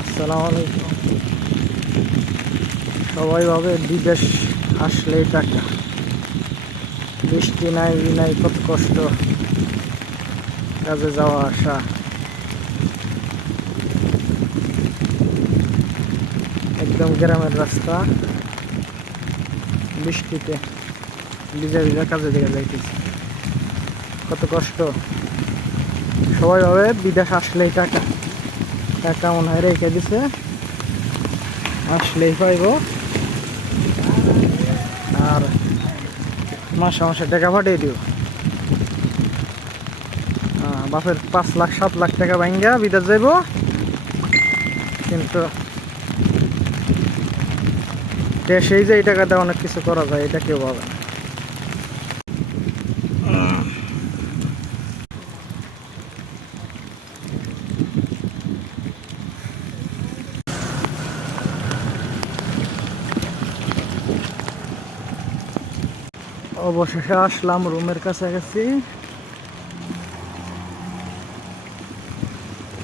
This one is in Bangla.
আসসালামু আলাইকুম। সবাই ভাবে বিদেশ আসলেই টাকা, বৃষ্টি নাই ই নাই, কত কষ্ট কাজে যাওয়া আসা। একদম গ্রামের রাস্তা, বৃষ্টিতে ভিজা ভিজা কাজে দিকে যাইতেছে, কত কষ্ট। সবাই ভাবে বিদেশ আসলেই টাকা, টাকা মনে হয় রেখে দিছে, আসলেই পাইব। আর মাসে মাসে টাকা পাঠিয়ে দিব। বাপের 5 লাখ 7 লাখ টাকা ভাঙ্গা বিদেশ যাইব, কিন্তু দেশেই যে এই টাকাতে অনেক কিছু করা যায় এটা কেউ ভাবে না। অবশেষে আসলাম রুমের কাছাকাছি।